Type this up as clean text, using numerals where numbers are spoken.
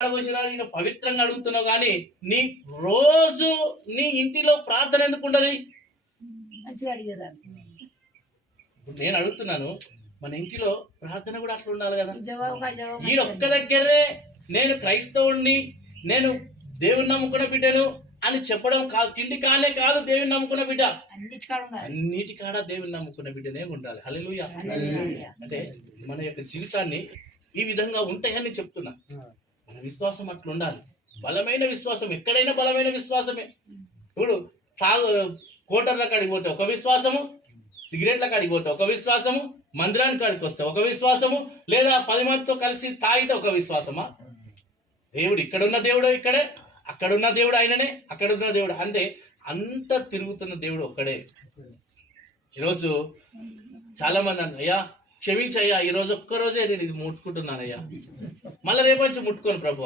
నేను పవిత్రంగా అడుగుతున్నావు కానీ నీ రోజు నీ ఇంటిలో ప్రార్థన ఎందుకు ఉండదు? నేను అడుగుతున్నాను, మన ఇంటిలో ప్రార్థన కూడా అట్లా ఉండాలి కదా. ఈ ఒక్క దగ్గరే నేను క్రైస్తవుణ్ణి, నేను దేవుని నమ్ముకున్న బిడ్డను అని చెప్పడం కాదు. తిండి కానే కాదు దేవుని నమ్ముకున్న బిడ్డ, అన్నిటికాడ దేవుని నమ్ముకున్న బిడ్డనే ఉండాలి. హల్లెలూయా. అంటే మన యొక్క జీవితాన్ని ఈ విధంగా ఉంటాయని చెప్తున్నా. మన విశ్వాసం అట్లా ఉండాలి. బలమైన విశ్వాసం, ఎక్కడైనా బలమైన విశ్వాసమే. ఇప్పుడు కోటర్ల కాడికి పోతే ఒక విశ్వాసము, సిగరెట్ల కాడికి పోతే ఒక విశ్వాసము, మందిరానికి కాడికి వస్తే ఒక విశ్వాసము, లేదా 10 మందితో కలిసి తాగితే ఒక విశ్వాసమా? దేవుడు ఇక్కడున్న దేవుడు ఇక్కడే, అక్కడున్న దేవుడు ఆయననే, అక్కడున్న దేవుడు అంటే అంత తిరుగుతున్న దేవుడు ఒక్కడే. ఈరోజు చాలా మంది అయ్యా క్షమించయ్యా, ఈరోజు ఒక్కరోజే నేను ఇది ముట్టుకుంటున్నానయ్యా, మళ్ళీ రేపు నుంచి ముట్టుకోను ప్రభు.